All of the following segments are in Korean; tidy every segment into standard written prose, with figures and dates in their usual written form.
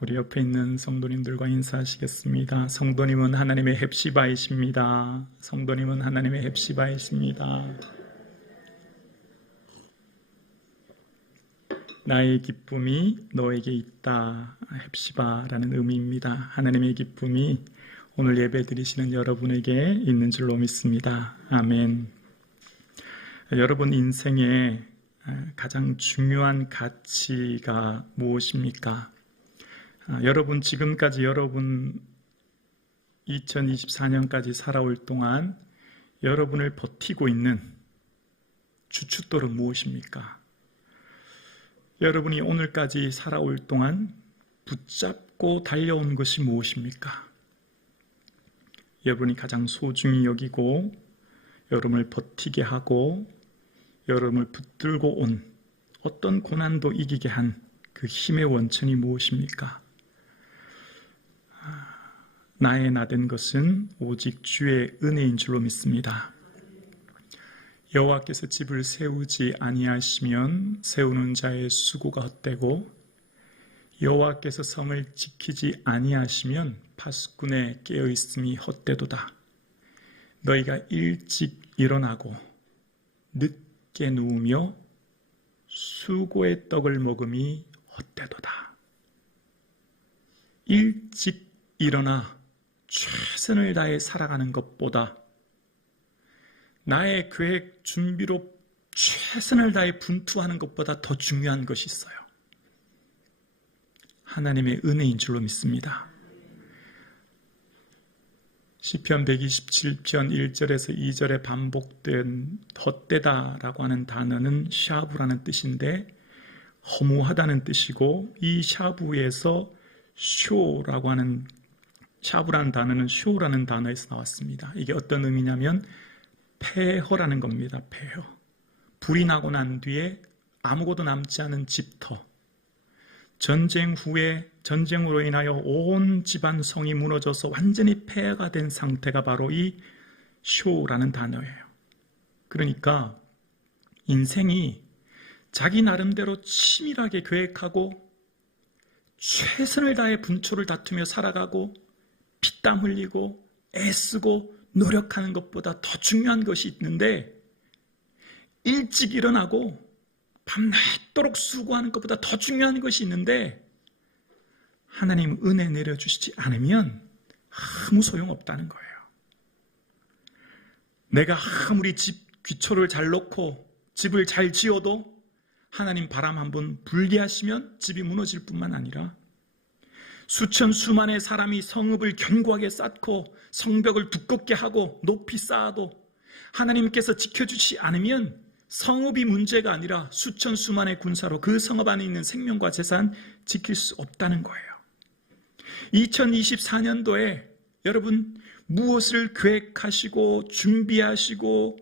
우리 옆에 있는 성도님들과 인사하시겠습니다. 성도님은 하나님의 헵시바이십니다. 성도님은 하나님의 헵시바이십니다. 나의 기쁨이 너에게 있다. 헵시바라는 의미입니다. 하나님의 기쁨이 오늘 예배 드리시는 여러분에게 있는 줄로 믿습니다. 아멘. 여러분 인생에 가장 중요한 가치가 무엇입니까? 여러분 지금까지 2024년까지 살아올 동안 여러분을 버티고 있는 주춧돌은 무엇입니까? 여러분이 오늘까지 살아올 동안 붙잡고 달려온 것이 무엇입니까? 여러분이 가장 소중히 여기고 여러분을 버티게 하고 여러분을 붙들고 온 어떤 고난도 이기게 한 그 힘의 원천이 무엇입니까? 나의 나된 것은 오직 주의 은혜인 줄로 믿습니다. 여호와께서 집을 세우지 아니하시면 세우는 자의 수고가 헛되고 여호와께서 성을 지키지 아니하시면 파수꾼의 깨어있음이 헛되도다. 너희가 일찍 일어나고 늦게 누우며 수고의 떡을 먹음이 헛되도다. 일찍 일어나 최선을 다해 살아가는 것보다 나의 계획 준비로 최선을 다해 분투하는 것보다 더 중요한 것이 있어요. 하나님의 은혜인 줄로 믿습니다. 시편 127편 1절에서 2절에 반복된 헛되다라고 하는 단어는 샤브라는 뜻인데 허무하다는 뜻이고, 이 샤브에서 쇼라고 하는 샤브라는 단어는 쇼라는 단어에서 나왔습니다. 이게 어떤 의미냐면 폐허라는 겁니다. 폐허. 불이 나고 난 뒤에 아무것도 남지 않은 집터. 전쟁 후에 전쟁으로 인하여 온 집안 성이 무너져서 완전히 폐허가 된 상태가 바로 이 쇼라는 단어예요. 그러니까 인생이 자기 나름대로 치밀하게 계획하고 최선을 다해 분초를 다투며 살아가고 피땀 흘리고 애쓰고 노력하는 것보다 더 중요한 것이 있는데, 일찍 일어나고 밤낮도록 수고하는 것보다 더 중요한 것이 있는데 하나님 은혜 내려주시지 않으면 아무 소용없다는 거예요. 내가 아무리 집 기초를 잘 놓고 집을 잘 지어도 하나님 바람 한번 불게 하시면 집이 무너질 뿐만 아니라 수천 수만의 사람이 성읍을 견고하게 쌓고 성벽을 두껍게 하고 높이 쌓아도 하나님께서 지켜주지 않으면 성읍이 문제가 아니라 수천 수만의 군사로 그 성읍 안에 있는 생명과 재산 지킬 수 없다는 거예요. 2024년도에 여러분 무엇을 계획하시고 준비하시고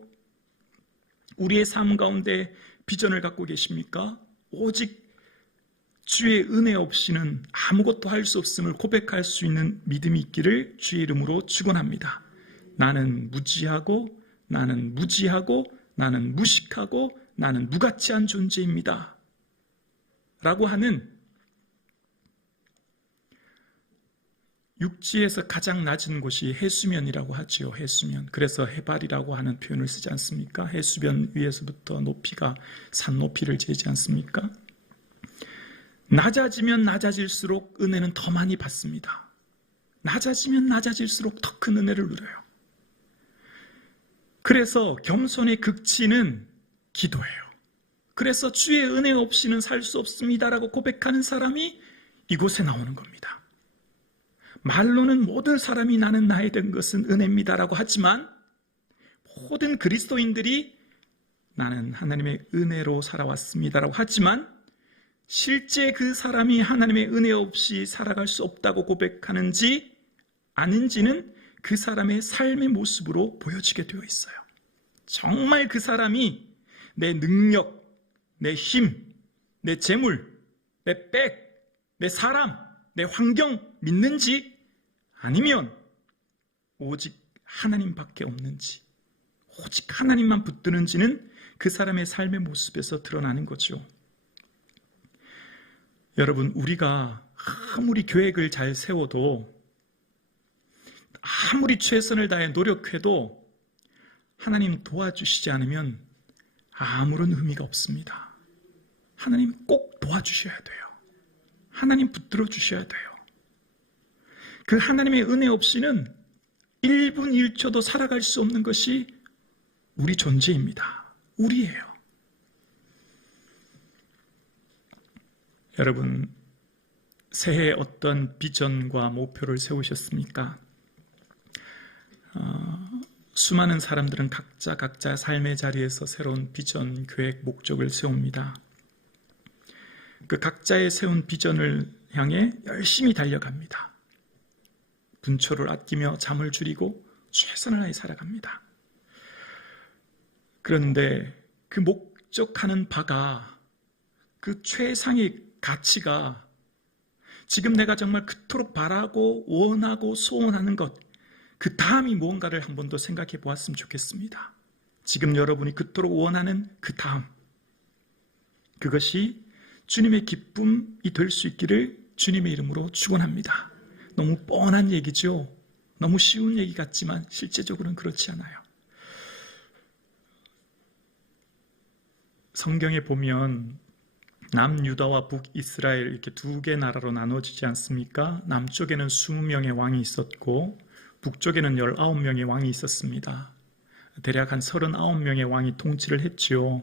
우리의 삶 가운데 비전을 갖고 계십니까? 오직 주의 은혜 없이는 아무것도 할 수 없음을 고백할 수 있는 믿음이 있기를 주의 이름으로 축원합니다. 나는 무지하고 나는 무지하고 나는 무식하고 나는 무가치한 존재입니다. 라고 하는 육지에서 가장 낮은 곳이 해수면이라고 하지요. 해수면. 그래서 해발이라고 하는 표현을 쓰지 않습니까? 해수면 위에서부터 높이가 산 높이를 재지 않습니까? 낮아지면 낮아질수록 은혜는 더 많이 받습니다. 낮아지면 낮아질수록 더 큰 은혜를 누려요. 그래서 겸손의 극치는 기도예요. 그래서 주의 은혜 없이는 살 수 없습니다라고 고백하는 사람이 이곳에 나오는 겁니다. 말로는 모든 사람이 나는 나에 된 것은 은혜입니다라고 하지만 모든 그리스도인들이 나는 하나님의 은혜로 살아왔습니다라고 하지만 실제 그 사람이 하나님의 은혜 없이 살아갈 수 없다고 고백하는지 아닌지는 그 사람의 삶의 모습으로 보여지게 되어 있어요. 정말 그 사람이 내 능력, 내 힘, 내 재물, 내 백, 내 사람, 내 환경 믿는지 아니면 오직 하나님밖에 없는지, 오직 하나님만 붙드는지는 그 사람의 삶의 모습에서 드러나는 거죠. 여러분, 우리가 아무리 계획을 잘 세워도, 아무리 최선을 다해 노력해도 하나님 도와주시지 않으면 아무런 의미가 없습니다. 하나님 꼭 도와주셔야 돼요. 하나님 붙들어 주셔야 돼요. 그 하나님의 은혜 없이는 1분 1초도 살아갈 수 없는 것이 우리 존재입니다. 우리예요. 여러분, 새해에 어떤 비전과 목표를 세우셨습니까? 수많은 사람들은 각자 삶의 자리에서 새로운 비전, 계획, 목적을 세웁니다. 그 각자의 세운 비전을 향해 열심히 달려갑니다. 분초를 아끼며 잠을 줄이고 최선을 다해 살아갑니다. 그런데 그 목적하는 바가, 그 최상의 가치가 지금 내가 정말 그토록 바라고 원하고 소원하는 것, 그 다음이 무언가를 한 번 더 생각해 보았으면 좋겠습니다. 지금 여러분이 그토록 원하는 그 다음, 그것이 주님의 기쁨이 될 수 있기를 주님의 이름으로 축원합니다. 너무 뻔한 얘기죠. 너무 쉬운 얘기 같지만 실제적으로는 그렇지 않아요. 성경에 보면 남유다와 북이스라엘 이렇게 두 개 나라로 나눠지지 않습니까? 남쪽에는 20명의 왕이 있었고 북쪽에는 19명의 왕이 있었습니다. 대략 한 39명의 왕이 통치를 했지요.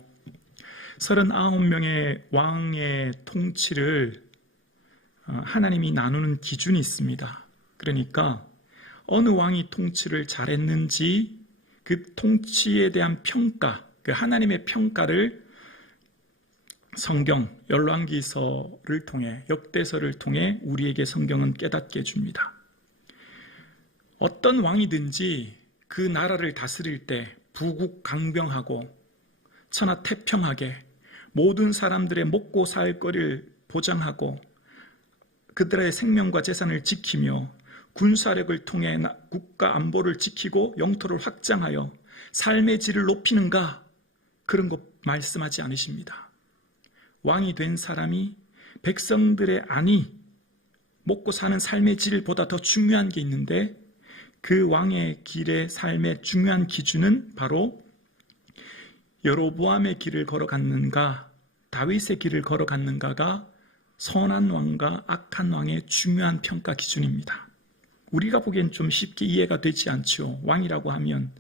39명의 왕의 통치를 하나님이 나누는 기준이 있습니다. 그러니까 어느 왕이 통치를 잘했는지 그 통치에 대한 평가, 그 하나님의 평가를 성경, 열왕기서를 통해, 역대서를 통해 우리에게 성경은 깨닫게 해줍니다. 어떤 왕이든지 그 나라를 다스릴 때 부국강병하고 천하태평하게 모든 사람들의 먹고 살 거리를 보장하고 그들의 생명과 재산을 지키며 군사력을 통해 국가 안보를 지키고 영토를 확장하여 삶의 질을 높이는가? 그런 것 말씀하지 않으십니다. 왕이 된 사람이 백성들의 안위, 먹고 사는 삶의 질보다 더 중요한 게 있는데 그 왕의 길의 삶의 중요한 기준은 바로 여로보암의 길을 걸어갔는가, 다윗의 길을 걸어갔는가가 선한 왕과 악한 왕의 중요한 평가 기준입니다. 우리가 보기엔 좀 쉽게 이해가 되지 않죠. 왕이라고 하면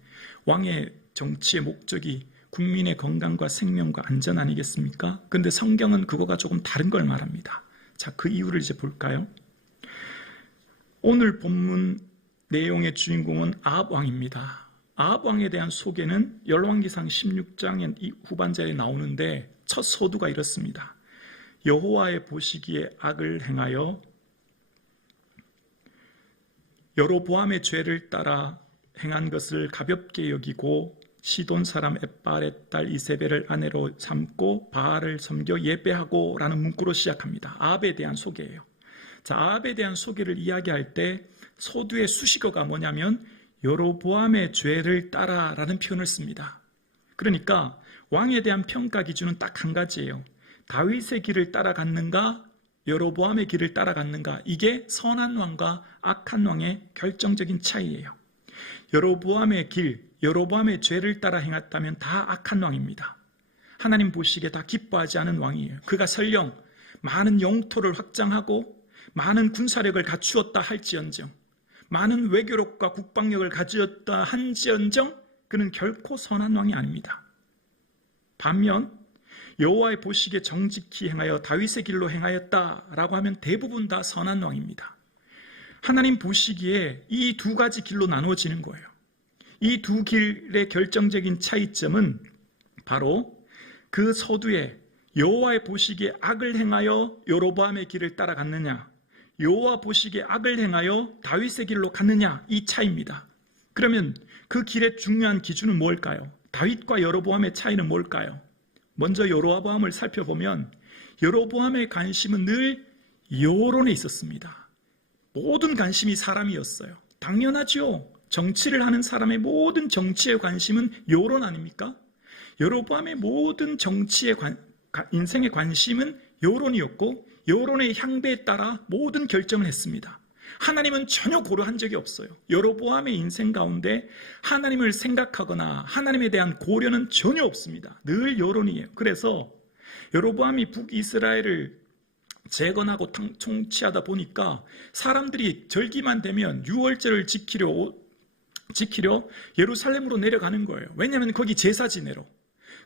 왕의 정치의 목적이 국민의 건강과 생명과 안전 아니겠습니까? 그런데 성경은 그거가 조금 다른 걸 말합니다. 자, 그 이유를 이제 볼까요? 오늘 본문 내용의 주인공은 아합 왕입니다. 아합 왕에 대한 소개는 열왕기상 16장의 후반절에 나오는데 첫 서두가 이렇습니다. 여호와의 보시기에 악을 행하여 여로보암의 죄를 따라 행한 것을 가볍게 여기고 시돈 사람 엣발의 딸 이세벨을 아내로 삼고 바알을 섬겨 예배하고 라는 문구로 시작합니다. 아합에 대한 소개예요. 자, 아합에 대한 소개를 이야기할 때 서두의 수식어가 뭐냐면 여로보암의 죄를 따라 라는 표현을 씁니다. 그러니까 왕에 대한 평가 기준은 딱 한 가지예요. 다윗의 길을 따라갔는가, 여로보암의 길을 따라갔는가, 이게 선한 왕과 악한 왕의 결정적인 차이예요. 여로보암의 길, 여로보암의 죄를 따라 행했다면 다 악한 왕입니다. 하나님 보시기에 다 기뻐하지 않은 왕이에요. 그가 설령 많은 영토를 확장하고 많은 군사력을 갖추었다 할지언정, 많은 외교력과 국방력을 가지었다 한지언정 그는 결코 선한 왕이 아닙니다. 반면 여호와의 보시기에 정직히 행하여 다윗의 길로 행하였다라고 하면 대부분 다 선한 왕입니다. 하나님 보시기에 이 두 가지 길로 나누어지는 거예요. 이 두 길의 결정적인 차이점은 바로 그 서두에 여호와의 보시기에 악을 행하여 여로보암의 길을 따라갔느냐, 여호와 보시기에 악을 행하여 다윗의 길로 갔느냐, 이 차이입니다. 그러면 그 길의 중요한 기준은 뭘까요? 다윗과 여로보암의 차이는 뭘까요? 먼저 여로보암을 살펴보면 여로보암의 관심은 늘 여론에 있었습니다. 모든 관심이 사람이었어요. 당연하죠. 정치를 하는 사람의 모든 정치의 관심은 여론 아닙니까? 여로보암의 모든 정치의 인생의 관심은 여론이었고 여론의 향배에 따라 모든 결정을 했습니다. 하나님은 전혀 고려한 적이 없어요. 여로보암의 인생 가운데 하나님을 생각하거나 하나님에 대한 고려는 전혀 없습니다. 늘 여론이에요. 그래서 여로보암이 북이스라엘을 재건하고 통치하다 보니까 사람들이 절기만 되면 유월절을 지키려 예루살렘으로 내려가는 거예요. 왜냐하면 거기 제사 지내러.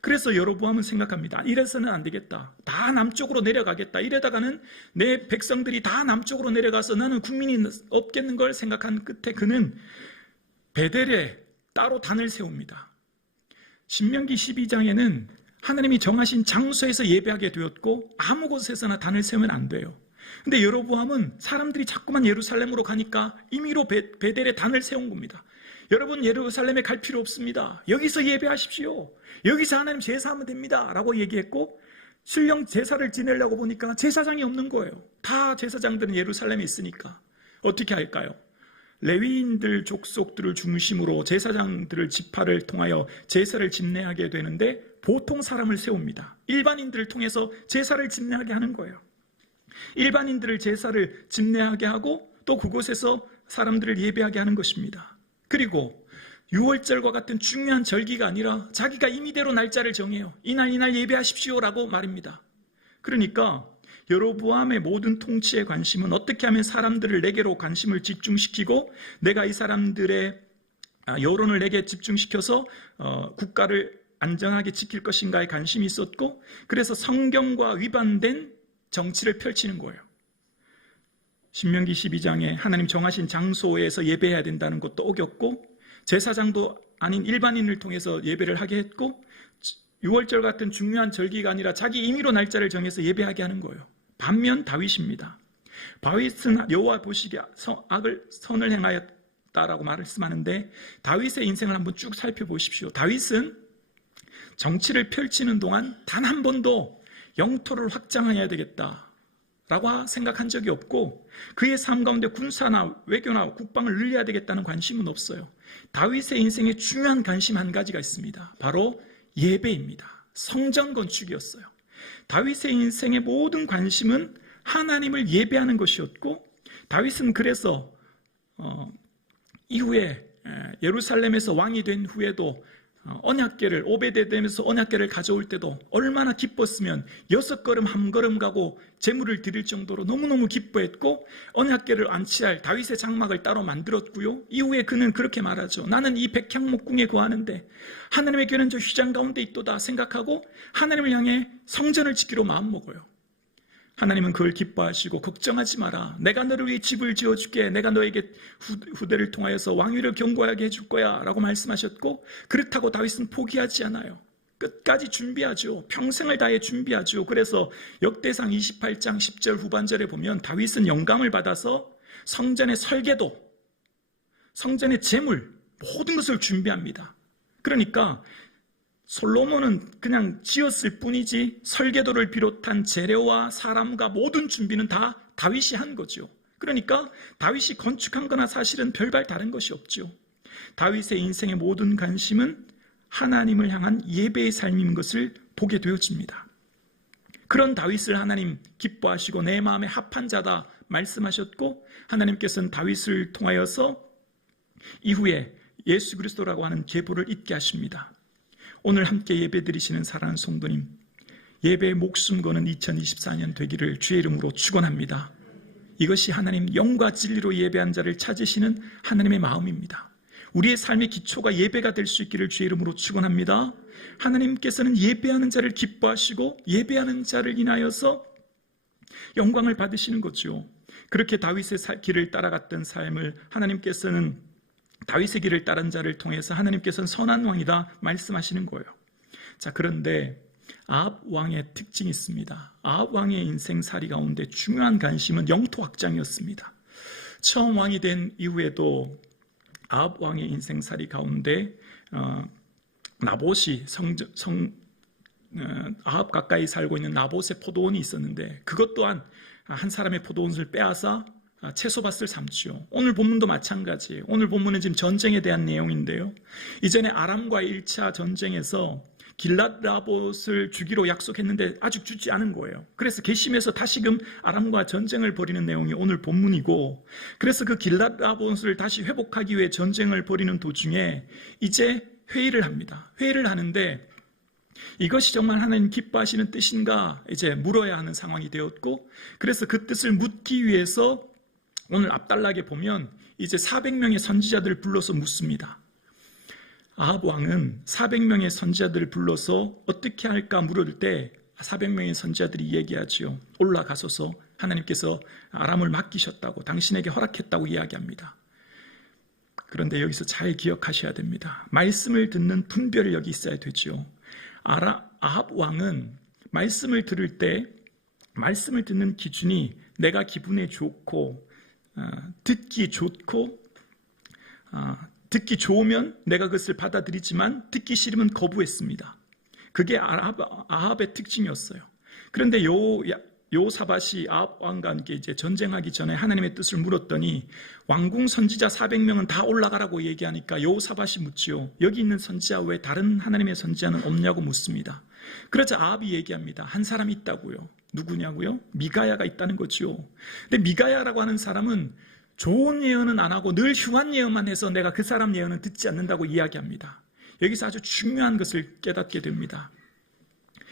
그래서 여로보암은 생각합니다. 이래서는 안 되겠다. 다 남쪽으로 내려가겠다. 이러다가는 내 백성들이 다 남쪽으로 내려가서 나는 국민이 없겠는 걸 생각한 끝에 그는 베델에 따로 단을 세웁니다. 신명기 12장에는 하나님이 정하신 장소에서 예배하게 되었고 아무 곳에서나 단을 세우면 안 돼요. 근데 여로보암은 사람들이 자꾸만 예루살렘으로 가니까 임의로 베델에 단을 세운 겁니다. 여러분, 예루살렘에 갈 필요 없습니다. 여기서 예배하십시오. 여기서 하나님 제사하면 됩니다. 라고 얘기했고, 신령 제사를 지내려고 보니까 제사장이 없는 거예요. 다 제사장들은 예루살렘에 있으니까. 어떻게 할까요? 레위인들 족속들을 중심으로 제사장들을 지파를 통하여 제사를 집례하게 되는데 보통 사람을 세웁니다. 일반인들을 통해서 제사를 집례하게 하는 거예요. 일반인들을 제사를 집례하게 하고 또 그곳에서 사람들을 예배하게 하는 것입니다. 그리고 유월절과 같은 중요한 절기가 아니라 자기가 임의대로 날짜를 정해요. 이날 예배하십시오라고 말입니다. 그러니까 여로보암의 모든 통치의 관심은 어떻게 하면 사람들을 내게로 관심을 집중시키고 내가 이 사람들의 여론을 내게 집중시켜서 국가를 안전하게 지킬 것인가에 관심이 있었고, 그래서 성경과 위반된 정치를 펼치는 거예요. 신명기 12장에 하나님 정하신 장소에서 예배해야 된다는 것도 어겼고, 제사장도 아닌 일반인을 통해서 예배를 하게 했고, 유월절 같은 중요한 절기가 아니라 자기 임의로 날짜를 정해서 예배하게 하는 거예요. 반면 다윗입니다. 다윗은 여호와 보시기에 선을 행하였다라고 말씀하는데, 다윗의 인생을 한번 쭉 살펴보십시오. 다윗은 정치를 펼치는 동안 단 한 번도 영토를 확장해야 되겠다라고 생각한 적이 없고, 그의 삶 가운데 군사나 외교나 국방을 늘려야 되겠다는 관심은 없어요. 다윗의 인생에 중요한 관심 한 가지가 있습니다. 바로 예배입니다. 성전 건축이었어요. 다윗의 인생의 모든 관심은 하나님을 예배하는 것이었고, 다윗은 그래서 이후에 예루살렘에서 왕이 된 후에도 언약궤를 오베데돔에서 언약궤를 가져올 때도 얼마나 기뻤으면 6걸음 한 걸음 가고 제물을 드릴 정도로 너무너무 기뻐했고, 언약궤를 안치할 다윗의 장막을 따로 만들었고요. 이후에 그는 그렇게 말하죠. 나는 이 백향목궁에 거하는데 하나님의 궤는 저 휘장 가운데 있도다 생각하고 하나님을 향해 성전을 짓기로 마음먹어요. 하나님은 그걸 기뻐하시고 걱정하지 마라. 내가 너를 위해 집을 지어줄게. 내가 너에게 후대를 통하여서 왕위를 견고하게 해줄 거야 라고 말씀하셨고, 그렇다고 다윗은 포기하지 않아요. 끝까지 준비하죠. 평생을 다해 준비하죠. 그래서 역대상 28장 10절 후반절에 보면 다윗은 영감을 받아서 성전의 설계도, 성전의 제물 모든 것을 준비합니다. 그러니까 솔로몬은 그냥 지었을 뿐이지 설계도를 비롯한 재료와 사람과 모든 준비는 다 다윗이 한 거죠. 그러니까 다윗이 건축한 거나 사실은 별반 다른 것이 없죠. 다윗의 인생의 모든 관심은 하나님을 향한 예배의 삶인 것을 보게 되어집니다. 그런 다윗을 하나님 기뻐하시고 내 마음에 합한 자다 말씀하셨고, 하나님께서는 다윗을 통하여서 이후에 예수 그리스도라고 하는 계보를 잇게 하십니다. 오늘 함께 예배드리시는 사랑하는 성도님, 예배에 목숨 거는 2024년 되기를 주의 이름으로 축원합니다. 이것이 하나님 영과 진리로 예배한 자를 찾으시는 하나님의 마음입니다. 우리의 삶의 기초가 예배가 될 수 있기를 주의 이름으로 축원합니다. 하나님께서는 예배하는 자를 기뻐하시고 예배하는 자를 인하여서 영광을 받으시는 거죠. 그렇게 다윗의 길을 따라갔던 삶을 하나님께서는 다윗의 길을 따른 자를 통해서 하나님께서는 선한 왕이다 말씀하시는 거예요. 자, 그런데 아합 왕의 특징이 있습니다. 아합 왕의 인생살이 가운데 중요한 관심은 영토 확장이었습니다. 처음 왕이 된 이후에도 아합 왕의 인생살이 가운데 나봇이 아합 가까이 살고 있는 나봇의 포도원이 있었는데, 그것 또한 한 사람의 포도원을 빼앗아 채소밭을 삼지요. 오늘 본문도 마찬가지예요. 오늘 본문은 지금 전쟁에 대한 내용인데요. 이전에 아람과의 1차 전쟁에서 길랏라봇을 주기로 약속했는데 아직 주지 않은 거예요. 그래서 괘씸해서 다시금 아람과 전쟁을 벌이는 내용이 오늘 본문이고, 그래서 그 길랏라봇을 다시 회복하기 위해 전쟁을 벌이는 도중에 이제 회의를 합니다. 회의를 하는데 이것이 정말 하나님 기뻐하시는 뜻인가 이제 물어야 하는 상황이 되었고, 그래서 그 뜻을 묻기 위해서 오늘 앞달락에 보면 이제 400명의 선지자들을 불러서 묻습니다. 아합 왕은 400명의 선지자들을 불러서 어떻게 할까 물을 때 400명의 선지자들이 얘기하지요. 올라가소서 하나님께서 아람을 맡기셨다고, 당신에게 허락했다고 이야기합니다. 그런데 여기서 잘 기억하셔야 됩니다. 말씀을 듣는 분별이 여기 있어야 되죠. 아합 왕은 말씀을 들을 때 말씀을 듣는 기준이 내가 기분에 좋고 듣기 좋고 듣기 좋으면 내가 그것을 받아들이지만 듣기 싫으면 거부했습니다. 그게 아합의 특징이었어요. 그런데 요사밧이 아합 왕과 함께 이제 전쟁하기 전에 하나님의 뜻을 물었더니 왕궁 선지자 400명은 다 올라가라고 얘기하니까 요사밧이 묻지요. 여기 있는 선지자 외에 다른 하나님의 선지자는 없냐고 묻습니다. 그러자 아합이 얘기합니다. 한 사람이 있다고요. 누구냐고요? 미가야가 있다는 거죠. 근데 미가야라고 하는 사람은 좋은 예언은 안 하고 늘 흉한 예언만 해서 내가 그 사람 예언은 듣지 않는다고 이야기합니다. 여기서 아주 중요한 것을 깨닫게 됩니다.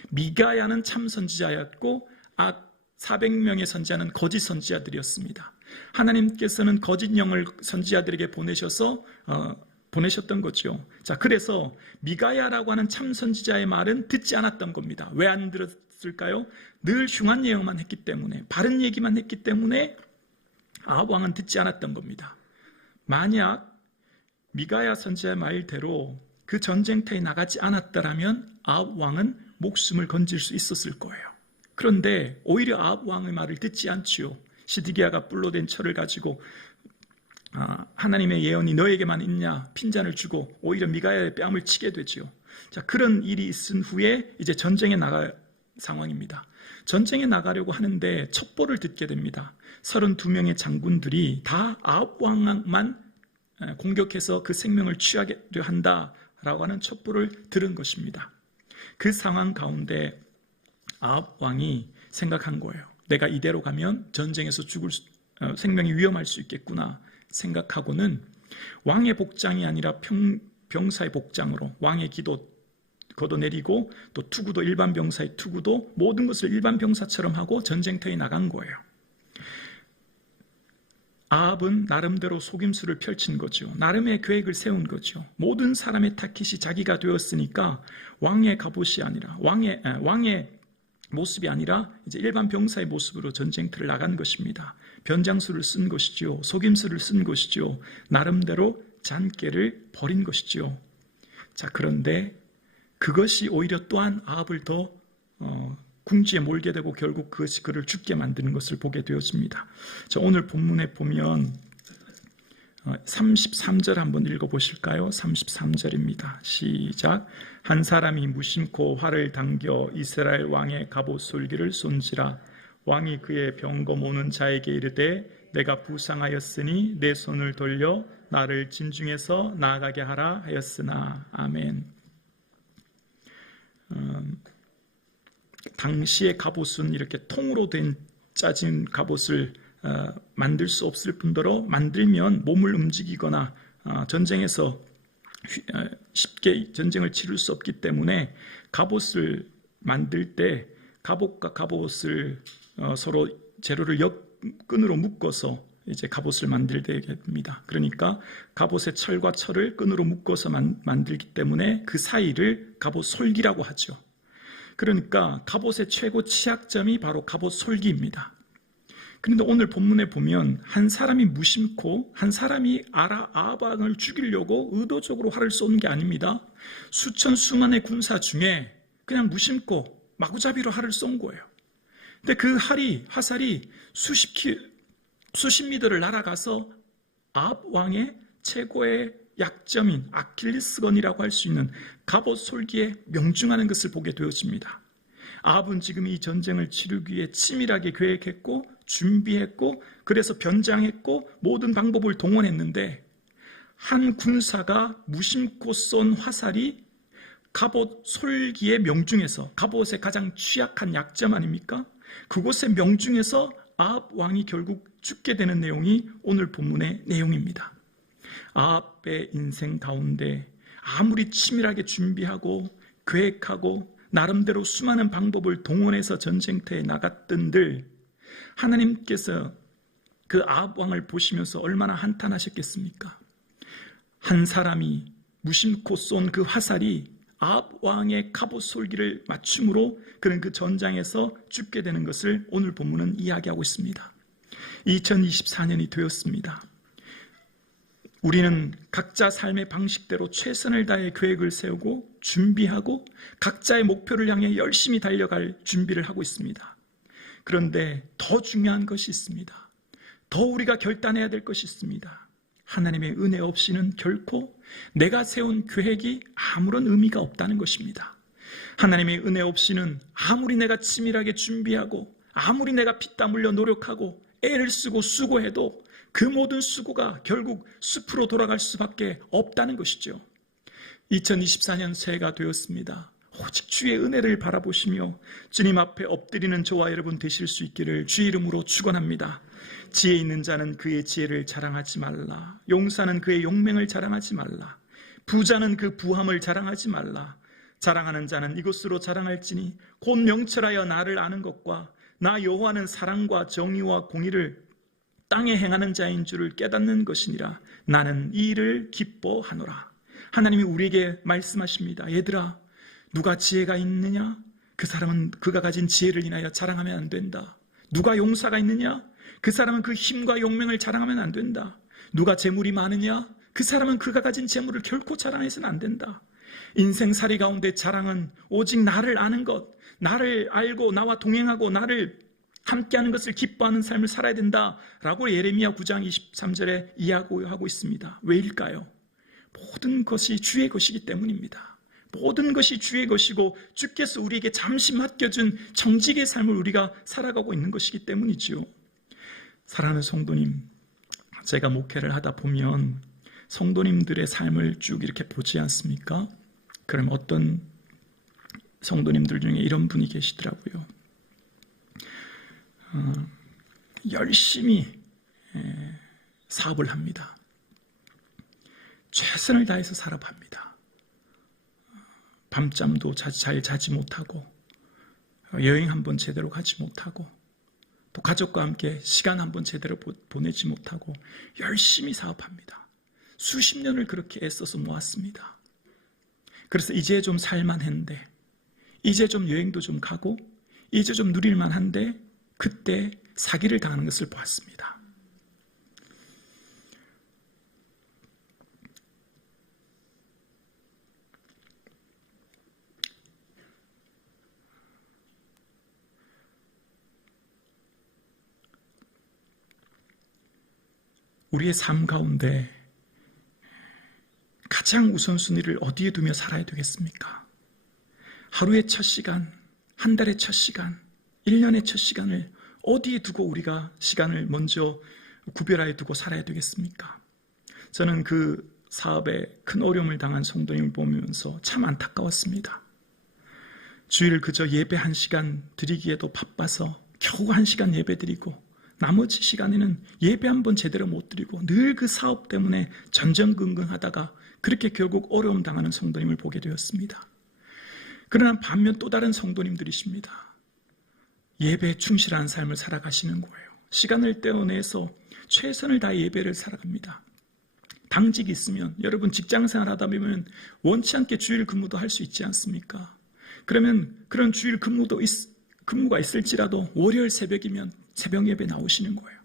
미가야는 참 선지자였고 400명의 선지자는 거짓 선지자들이었습니다. 하나님께서는 거짓 영을 선지자들에게 보내셨던 거죠. 자, 그래서 미가야라고 하는 참 선지자의 말은 듣지 않았던 겁니다. 왜 안 들었을까요? 늘 흉한 예언만 했기 때문에, 바른 얘기만 했기 때문에 아합 왕은 듣지 않았던 겁니다. 만약 미가야 선지자의 말대로 그 전쟁터에 나가지 않았더라면 아합 왕은 목숨을 건질 수 있었을 거예요. 그런데 오히려 아합 왕의 말을 듣지 않지요. 시드기야가 뿔로 된 철을 가지고 하나님의 예언이 너에게만 있냐 핀잔을 주고 오히려 미가야의 뺨을 치게 되지요. 자, 그런 일이 있은 후에 이제 전쟁에 나갈 상황입니다. 전쟁에 나가려고 하는데 첩보를 듣게 됩니다. 32명의 장군들이 다 아합 왕만 공격해서 그 생명을 취하려 한다라고 하는 첩보를 들은 것입니다. 그 상황 가운데 아합 왕이 생각한 거예요. 내가 이대로 가면 전쟁에서 생명이 위험할 수 있겠구나 생각하고는 왕의 복장이 아니라 병사의 복장으로 왕의 기도 걷어내리고 또 투구도 일반 병사의 투구도 모든 것을 일반 병사처럼 하고 전쟁터에 나간 거예요. 아합은 나름대로 속임수를 펼친 거죠. 나름의 계획을 세운 거죠. 모든 사람의 타깃이 자기가 되었으니까 왕의 갑옷이 아니라 왕의 모습이 아니라 이제 일반 병사의 모습으로 전쟁터를 나간 것입니다. 변장수를 쓴 것이죠. 속임수를 쓴 것이죠. 나름대로 잔꾀를 벌인 것이죠. 자, 그런데 그것이 오히려 또한 아합을 더 궁지에 몰게 되고 결국 그것이 그를 죽게 만드는 것을 보게 되었습니다. 자, 오늘 본문에 보면 33절 한번 읽어보실까요? 33절입니다. 시작. 한 사람이 무심코 활을 당겨 이스라엘 왕의 갑옷 솔기를 쏜지라. 왕이 그의 병거 모는 자에게 이르되 내가 부상하였으니 내 손을 돌려 나를 진중에서 나아가게 하라 하였으나. 아멘. 당시의 갑옷은 이렇게 통으로 된 짜진 갑옷을 만들 수 없을 뿐더러 만들면 몸을 움직이거나 전쟁에서 쉽게 전쟁을 치를 수 없기 때문에 갑옷을 만들 때 갑옷과 갑옷을 서로 재료를 끈으로 묶어서 이제 갑옷을 만들게 됩니다. 그러니까 갑옷의 철과 철을 끈으로 묶어서 만들기 때문에 그 사이를 갑옷 솔기라고 하죠. 그러니까 갑옷의 최고 취약점이 바로 갑옷 솔기입니다. 그런데 오늘 본문에 보면 한 사람이 무심코 한 사람이 아합 왕을 죽이려고 의도적으로 활을 쏘는 게 아닙니다. 수천 수만의 군사 중에 그냥 무심코 마구잡이로 활을 쏜 거예요. 근데 그 화살이 수십 미터를 날아가서 아합 왕의 최고의 약점인 아킬레스건이라고 할 수 있는 갑옷 솔기에 명중하는 것을 보게 되었습니다. 아합은 지금 이 전쟁을 치르기 위해 치밀하게 계획했고 준비했고 그래서 변장했고 모든 방법을 동원했는데 한 군사가 무심코 쏜 화살이 갑옷 솔기의 명중에서, 갑옷의 가장 취약한 약점 아닙니까? 그곳의 명중에서 아합 왕이 결국 죽게 되는 내용이 오늘 본문의 내용입니다. 아합의 인생 가운데 아무리 치밀하게 준비하고 계획하고 나름대로 수많은 방법을 동원해서 전쟁터에 나갔던들 하나님께서 그 아합 왕을 보시면서 얼마나 한탄하셨겠습니까? 한 사람이 무심코 쏜 그 화살이 아합 왕의 갑옷 솔기를 맞춤으로 그는 그 전장에서 죽게 되는 것을 오늘 본문은 이야기하고 있습니다. 2024년이 되었습니다. 우리는 각자 삶의 방식대로 최선을 다해 계획을 세우고 준비하고 각자의 목표를 향해 열심히 달려갈 준비를 하고 있습니다. 그런데 더 중요한 것이 있습니다. 더 우리가 결단해야 될 것이 있습니다. 하나님의 은혜 없이는 결코 내가 세운 계획이 아무런 의미가 없다는 것입니다. 하나님의 은혜 없이는 아무리 내가 치밀하게 준비하고 아무리 내가 피땀 흘려 노력하고 애를 쓰고 수고해도 그 모든 수고가 결국 숲으로 돌아갈 수밖에 없다는 것이죠. 2024년 새해가 되었습니다. 오직 주의 은혜를 바라보시며 주님 앞에 엎드리는 저와 여러분 되실 수 있기를 주의 이름으로 축원합니다. 지혜 있는 자는 그의 지혜를 자랑하지 말라. 용사는 그의 용맹을 자랑하지 말라. 부자는 그 부함을 자랑하지 말라. 자랑하는 자는 이것으로 자랑할지니 곧 명철하여 나를 아는 것과 나 여호와는 사랑과 정의와 공의를 땅에 행하는 자인 줄을 깨닫는 것이니라. 나는 이 일을 기뻐하노라. 하나님이 우리에게 말씀하십니다. 얘들아, 누가 지혜가 있느냐? 그 사람은 그가 가진 지혜를 인하여 자랑하면 안 된다. 누가 용사가 있느냐? 그 사람은 그 힘과 용맹을 자랑하면 안 된다. 누가 재물이 많으냐? 그 사람은 그가 가진 재물을 결코 자랑해서는 안 된다. 인생살이 가운데 자랑은 오직 나를 아는 것, 나를 알고 나와 동행하고 나를 함께하는 것을 기뻐하는 삶을 살아야 된다라고 예레미야 9장 23절에 이야기하고 있습니다. 왜일까요? 모든 것이 주의 것이기 때문입니다. 모든 것이 주의 것이고 주께서 우리에게 잠시 맡겨준 정직의 삶을 우리가 살아가고 있는 것이기 때문이지요. 사랑하는 성도님, 제가 목회를 하다 보면 성도님들의 삶을 쭉 이렇게 보지 않습니까? 그럼 어떤 성도님들 중에 이런 분이 계시더라고요. 열심히 사업을 합니다. 최선을 다해서 살아갑니다. 밤잠도 잘 자지 못하고 여행 한번 제대로 가지 못하고 또 가족과 함께 시간 한번 제대로 보내지 못하고 열심히 사업합니다. 수십 년을 그렇게 애써서 모았습니다. 그래서 이제 좀 살만했는데 이제 좀 여행도 좀 가고 이제 좀 누릴만 한데 그때 사기를 당하는 것을 보았습니다. 우리의 삶 가운데 가장 우선순위를 어디에 두며 살아야 되겠습니까? 하루의 첫 시간, 한 달의 첫 시간, 1년의 첫 시간을 어디에 두고 우리가 시간을 먼저 구별하여 두고 살아야 되겠습니까? 저는 그 사업에 큰 어려움을 당한 성도님을 보면서 참 안타까웠습니다. 주일 그저 예배 1시간 드리기에도 바빠서 겨우 1시간 예배 드리고 나머지 시간에는 예배 한번 제대로 못 드리고 늘 그 사업 때문에 전전긍긍하다가 그렇게 결국 어려움 당하는 성도님을 보게 되었습니다. 그러나 반면 또 다른 성도님들이십니다. 예배에 충실한 삶을 살아가시는 거예요. 시간을 떼어내서 최선을 다해 예배를 살아갑니다. 당직이 있으면 여러분 직장생활 하다 보면 원치 않게 주일 근무도 할 수 있지 않습니까? 그러면 그런 주일 근무가 있을지라도 월요일 새벽이면 새벽 예배 나오시는 거예요.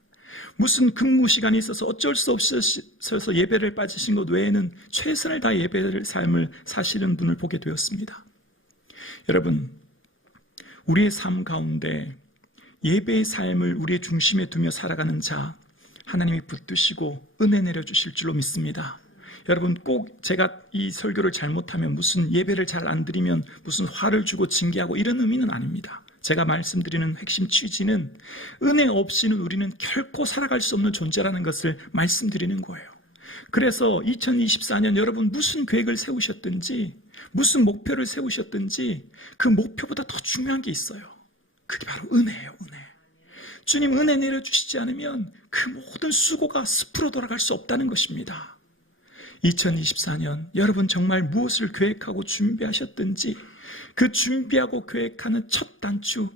무슨 근무 시간이 있어서 어쩔 수 없어서 예배를 빠지신 것 외에는 최선을 다해 예배를 삶을 사시는 분을 보게 되었습니다. 여러분, 우리의 삶 가운데 예배의 삶을 우리의 중심에 두며 살아가는 자 하나님이 붙드시고 은혜 내려주실 줄로 믿습니다. 여러분, 꼭 제가 이 설교를 잘못하면 무슨 예배를 잘 안 드리면 무슨 화를 주고 징계하고 이런 의미는 아닙니다. 제가 말씀드리는 핵심 취지는 은혜 없이는 우리는 결코 살아갈 수 없는 존재라는 것을 말씀드리는 거예요. 그래서 2024년 여러분 무슨 계획을 세우셨든지 무슨 목표를 세우셨든지 그 목표보다 더 중요한 게 있어요. 그게 바로 은혜예요, 은혜. 주님 은혜 내려주시지 않으면 그 모든 수고가 숲으로 돌아갈 수 없다는 것입니다. 2024년 여러분 정말 무엇을 계획하고 준비하셨든지 그 준비하고 계획하는 첫 단추,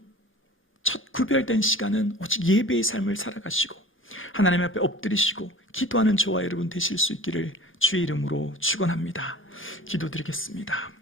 첫 구별된 시간은 오직 예배의 삶을 살아가시고 하나님 앞에 엎드리시고 기도하는 저와 여러분 되실 수 있기를 주의 이름으로 축원합니다. 기도드리겠습니다.